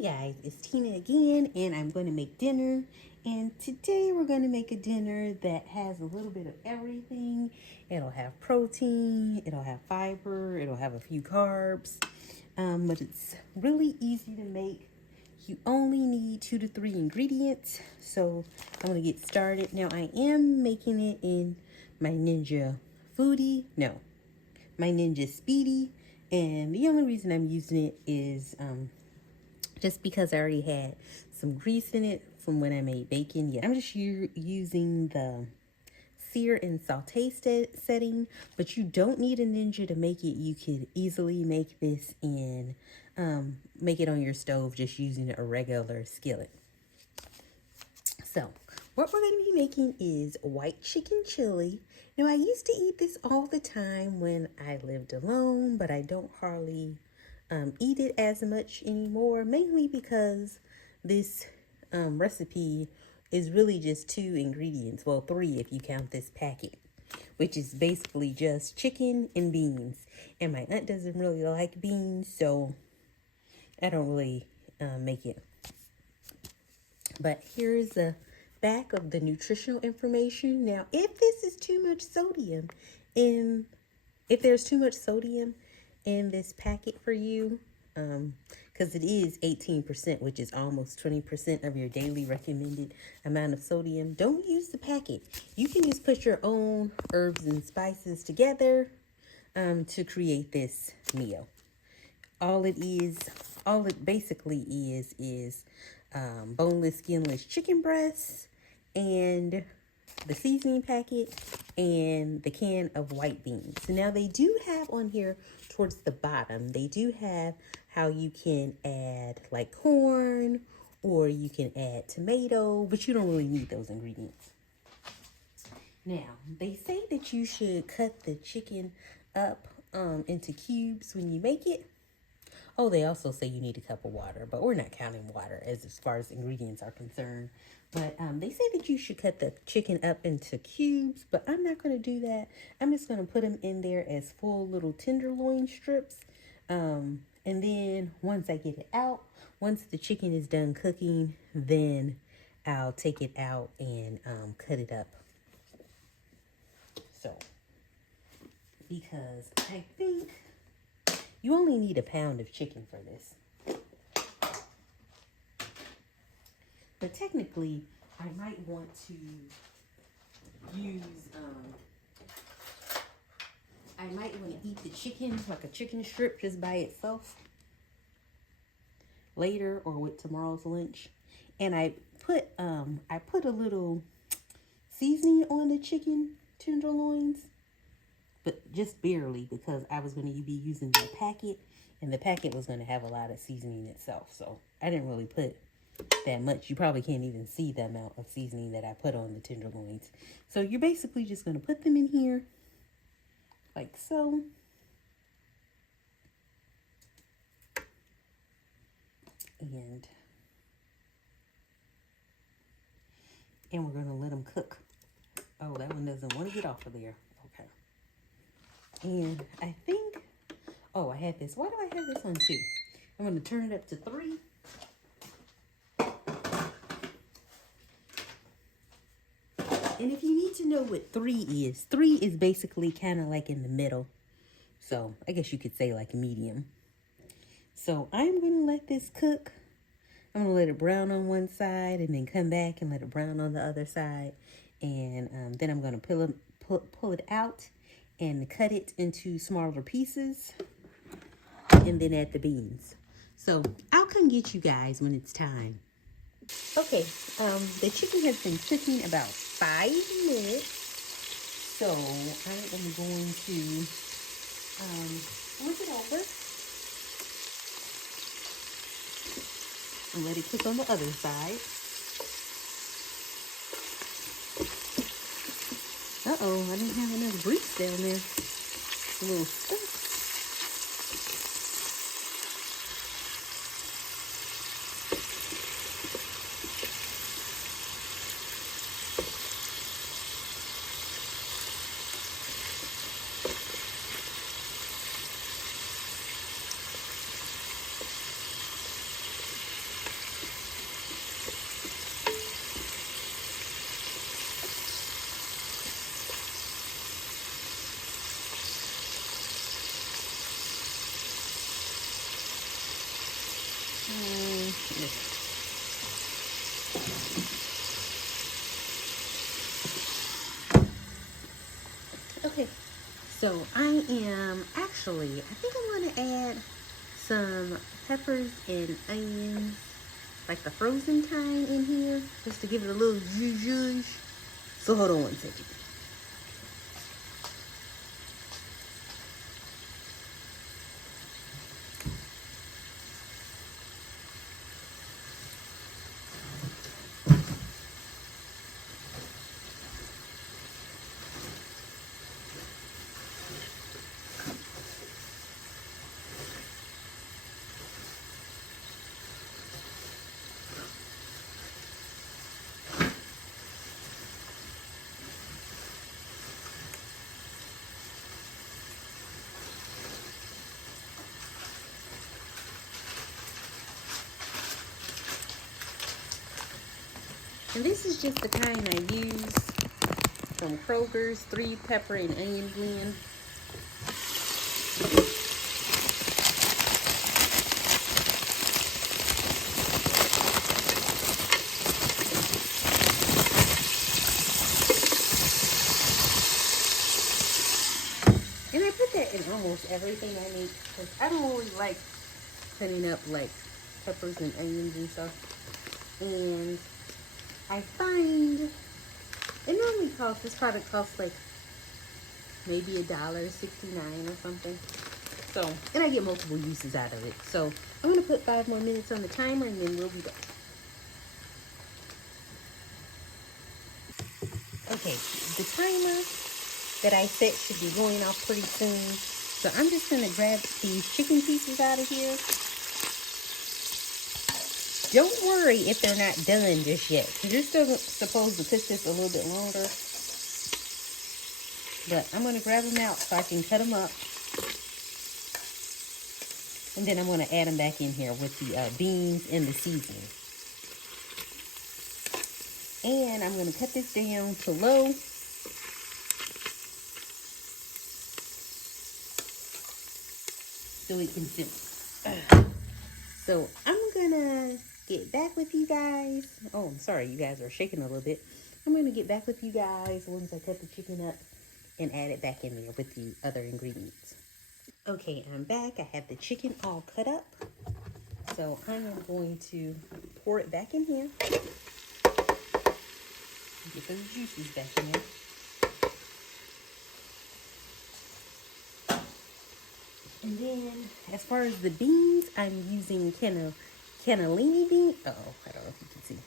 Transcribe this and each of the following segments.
Hey guys, it's Tina again, and I'm going to make dinner. And today we're going to make a dinner that has a little bit of everything. It'll have protein, it'll have fiber, it'll have a few carbs, but it's really easy to make. You only need 2 to 3 ingredients. So I'm going to get started. Now I am making it in my Ninja Speedy, and the only reason I'm using it is just because I already had some grease in it from when I made bacon. Yeah, I'm just using the sear and saute setting, but you don't need a Ninja to make it. You could easily make this in, make it on your stove just using a regular skillet. So what we're going to be making is white chicken chili. Now I used to eat this all the time when I lived alone, but I don't hardly eat it as much anymore, mainly because this recipe is really just 2 ingredients. Well, 3 if you count this packet, which is basically just chicken and beans. And my aunt doesn't really like beans, so I don't really make it. But here's a back of the nutritional information. Now, if this is too much sodium if there's too much sodium in this packet for you, because it is 18%, which is almost 20% of your daily recommended amount of sodium, don't use the packet. You can just put your own herbs and spices together to create this meal. All it basically is boneless, skinless chicken breasts and the seasoning packet and the can of white beans. So now they do have on here towards the bottom, they do have how you can add like corn or you can add tomato, but you don't really need those ingredients. Now, they say that you should cut the chicken up into cubes when you make it. Oh, they also say you need a cup of water, but we're not counting water as far as ingredients are concerned. But they say that you should cut the chicken up into cubes, but I'm not going to do that. I'm just going to put them in there as full little tenderloin strips. And then once I get it out, once the chicken is done cooking, then I'll take it out and cut it up. So, because I think you only need a pound of chicken for this. But technically, I might want to use, I might want to eat the chicken, like a chicken strip just by itself later or with tomorrow's lunch. And I put a little seasoning on the chicken tenderloins, but just barely, because I was going to be using the packet, and the packet was going to have a lot of seasoning itself. So I didn't really put that much. You probably can't even see the amount of seasoning that I put on the tenderloins. So you're basically just going to put them in here like so. And we're going to let them cook. Oh, that one doesn't want to get off of there. Okay. And I think, oh, I had this. Why do I have this on 2? I'm going to turn it up to 3. And if you need to know what 3 is basically kind of like in the middle. So I guess you could say like medium. So I'm going to let this cook. I'm going to let it brown on one side and then come back and let it brown on the other side. And then I'm going to pull it out and cut it into smaller pieces and then add the beans. So I'll come get you guys when it's time. Okay, the chicken has been cooking about 5 minutes. So I am going to flip it over and let it cook on the other side. Uh-oh, I didn't have enough grease down there. A little stuck. Okay, so I think I'm going to add some peppers and onions, like the frozen kind in here, just to give it a little zhuzh. So hold on one second. And this is just the kind I use from Kroger's 3-pepper and onion blend. And I put that in almost everything I make because I don't really like cutting up like peppers and onions and stuff. And I find it normally costs, this product costs like maybe $1.69 or something. So, and I get multiple uses out of it. So I'm gonna put 5 more minutes on the timer and then we'll be back. Okay, the timer that I set should be going off pretty soon. So I'm just gonna grab these chicken pieces out of here. Don't worry if they're not done just yet, because you're still supposed to cook this a little bit longer. But I'm gonna grab them out so I can cut them up. And then I'm gonna add them back in here with the beans and the seasoning. And I'm gonna cut this down to low. So we can simmer. So I'm gonna get back with you guys. Oh, I'm sorry, you guys are shaking a little bit. I'm gonna get back with you guys once I cut the chicken up and add it back in there with the other ingredients. Okay, I'm back. I have the chicken all cut up. So I am going to pour it back in here. Get those juices back in there. And then, as far as the beans, I'm using cannellini beans. I don't know if you can see.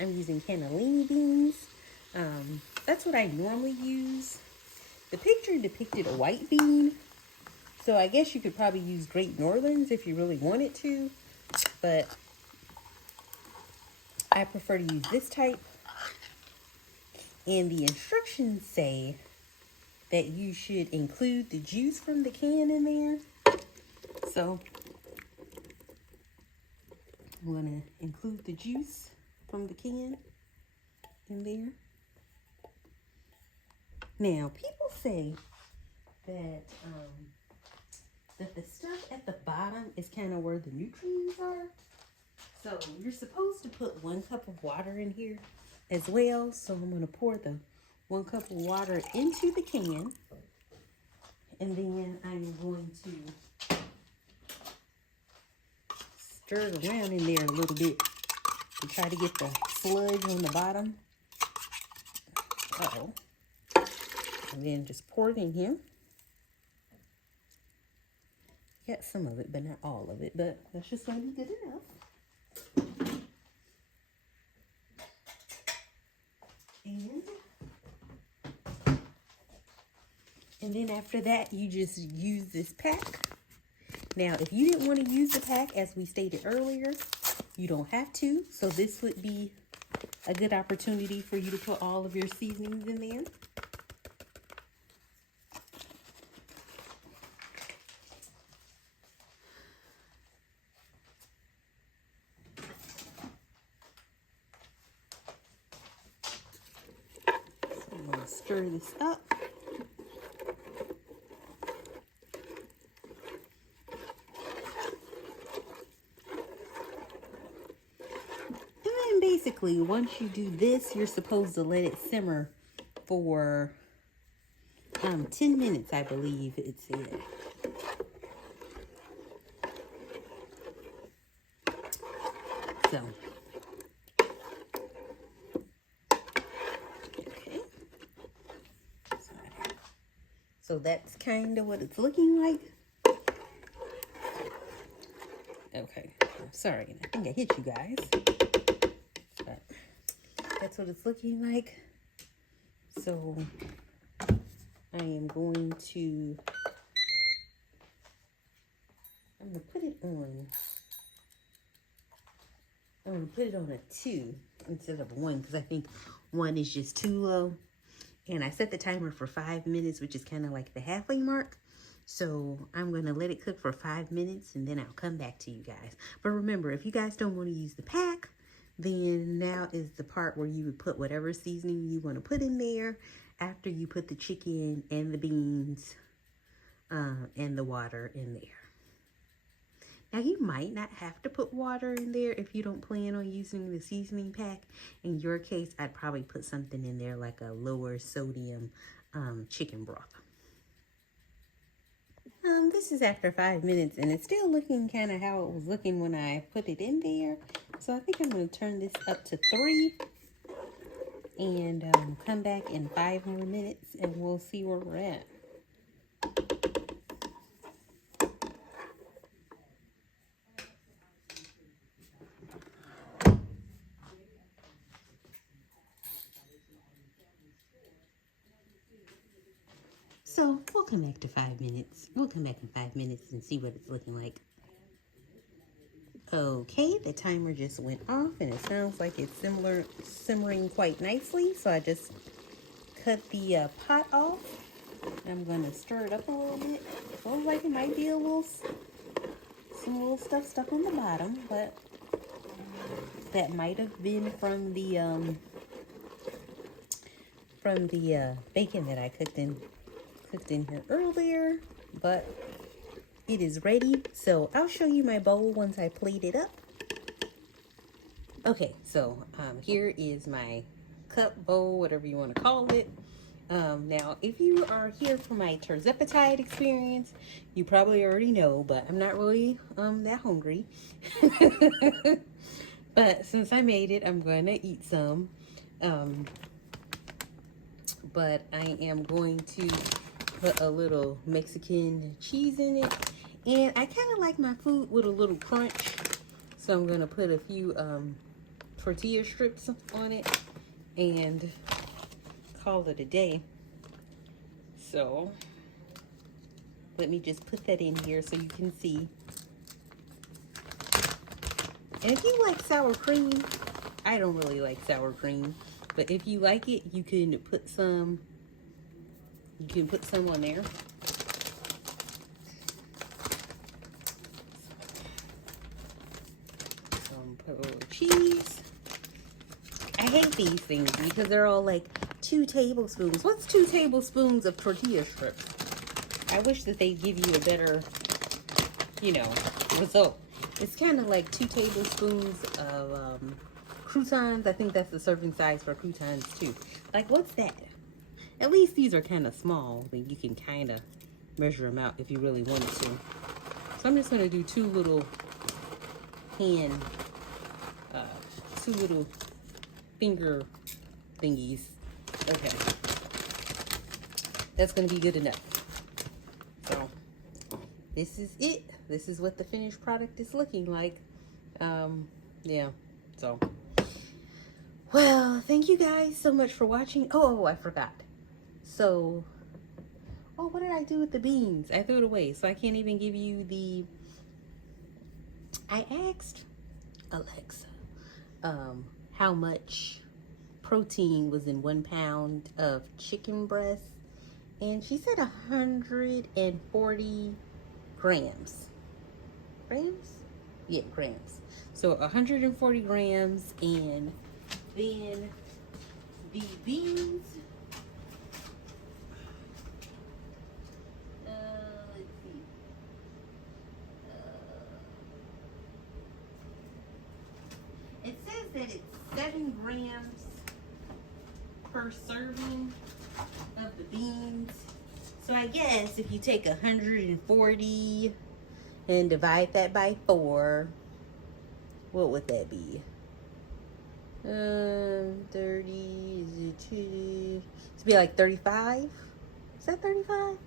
I'm using cannellini beans. That's what I normally use. The picture depicted a white bean, so I guess you could probably use Great Northerns if you really wanted to, but I prefer to use this type. And the instructions say that you should include the juice from the can in there. So I'm going to include the juice from the can in there. Now, people say that the stuff at the bottom is kind of where the nutrients are. So you're supposed to put 1 cup of water in here as well. So I'm going to pour the 1 cup of water into the can. And then I'm going to stir it around in there a little bit to try to get the sludge on the bottom. Uh-oh. And then just pour it in here. Got some of it, but not all of it. But that's just going to be good enough. And then after that, you just use this pack. Now, if you didn't want to use the pack, as we stated earlier, you don't have to. So this would be a good opportunity for you to put all of your seasonings in there. So I'm going to stir this up. basically, once you do this, you're supposed to let it simmer for 10 minutes, I believe it said. So, okay. So that's kind of what it's looking like. Okay, I'm sorry, I think I hit you guys. But that's what it's looking like. So I am going to, I'm going to put it on. I'm going to put it on a 2 instead of 1 because I think 1 is just too low. And I set the timer for 5 minutes, which is kind of like the halfway mark. So I'm going to let it cook for 5 minutes and then I'll come back to you guys. But remember, if you guys don't want to use the pack, then now is the part where you would put whatever seasoning you want to put in there after you put the chicken and the beans and the water in there. Now you might not have to put water in there if you don't plan on using the seasoning pack. In your case, I'd probably put something in there like a lower sodium chicken broth. This is after 5 minutes and it's still looking kind of how it was looking when I put it in there. So I think I'm going to turn this up to 3 and come back in 5 more minutes and we'll see where we're at. So we'll come back to 5 minutes. We'll come back in 5 minutes and see what it's looking like. Okay, the timer just went off and it sounds like it's simmering quite nicely. So I just cut the pot off. I'm going to stir it up a little bit. It feels like it might be some little stuff stuck on the bottom, but that might have been from the bacon that I cooked in here earlier. But it is ready, so I'll show you my bowl once I plate it up. Okay, so here is my cup, bowl, whatever you want to call it. Now, if you are here for my Tirzepatide experience, you probably already know, but I'm not really that hungry. But since I made it, I'm going to eat some. But I am going to put a little Mexican cheese in it. And I kind of like my food with a little crunch. So I'm going to put a few tortilla strips on it and call it a day. So let me just put that in here so you can see. And if you like sour cream, I don't really like sour cream, but if you like it, you can put some on there. Put a little cheese. I hate these things because they're all like 2 tablespoons. What's 2 tablespoons of tortilla strips? I wish that they'd give you a better, result. It's kind of like 2 tablespoons of croutons. I think that's the serving size for croutons too. Like, what's that? At least these are kind of small. Then you can kind of measure them out if you really wanted to. So I'm just going to do 2 little finger thingies. Okay, that's gonna be good enough. So this is it. This is what the finished product is looking like. Yeah, so well, thank you guys so much for watching. Oh, I forgot. So what did I do with the beans? I threw it away, so I can't even give you I asked Alexa how much protein was in 1 pound of chicken breast, and she said 140 grams. Yeah, grams. So 140 grams, and then the beans, let's see, it says said it's 7 grams per serving of the beans. So I guess if you take 140 and divide that by 4, what would that be? 30 is it 2? It's be like 35. Is that 35?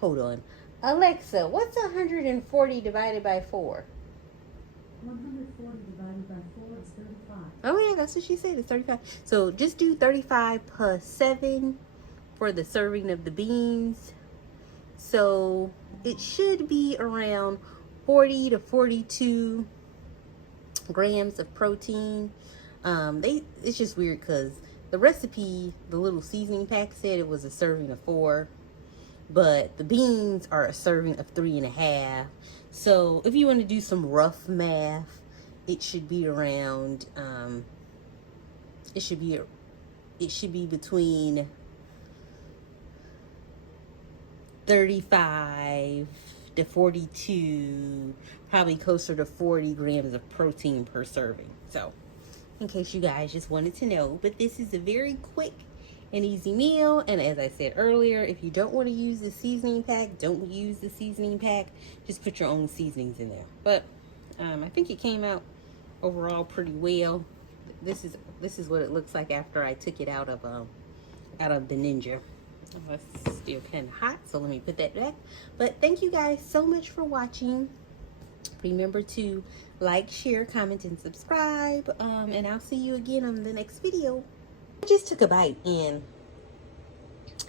Hold on. Alexa, what's 140 divided by 4? 140 divided by 4 is 35. Oh yeah, that's what she said. It's 35. So just do 35 plus 7 for the serving of the beans. So it should be around 40 to 42 grams of protein. It's just weird because the recipe, the little seasoning pack said it was a serving of 4, but the beans are a serving of 3.5. So if you want to do some rough math, it should be around it should be between 35 to 42, probably closer to 40 grams of protein per serving. So in case you guys just wanted to know, but this is a very quick and easy meal. And as I said earlier, if you don't want to use the seasoning pack, don't use the seasoning pack. Just put your own seasonings in there. But I think it came out overall pretty well. This is what it looks like after I took it out of the Ninja. Oh, it's still kind of hot, so let me put that back. But thank you guys so much for watching. Remember to like, share, comment, and subscribe. And I'll see you again on the next video. I just took a bite and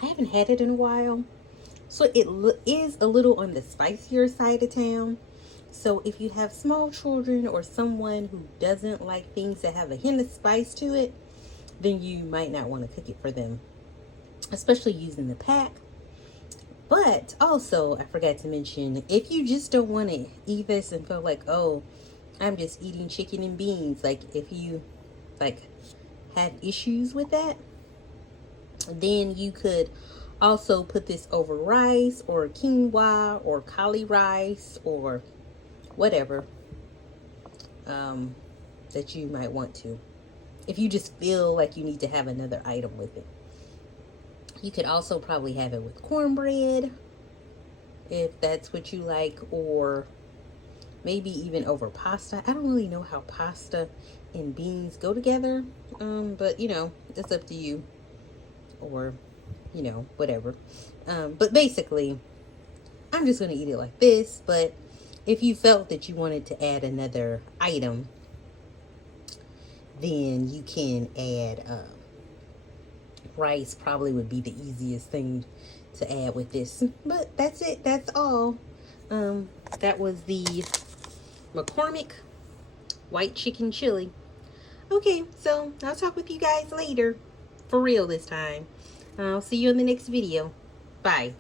I haven't had it in a while, so it is a little on the spicier side of town. So if you have small children or someone who doesn't like things that have a hint of spice to it, then you might not want to cook it for them, especially using the pack. But also, I forgot to mention, if you just don't want to eat this and feel like, oh, I'm just eating chicken and beans, like if you have issues with that, then you could also put this over rice or quinoa or cauli rice or whatever that you might want to, if you just feel like you need to have another item with it. You could also probably have it with cornbread if that's what you like, or maybe even over pasta. I don't really know how pasta and beans go together, but you know, it's up to you, or you know, whatever. But basically, I'm just gonna eat it like this. But if you felt that you wanted to add another item, then you can add rice. Probably would be the easiest thing to add with this. But that's it. That's all. That was the McCormick white chicken chili. Okay, so I'll talk with you guys later. For real this time. I'll see you in the next video. Bye.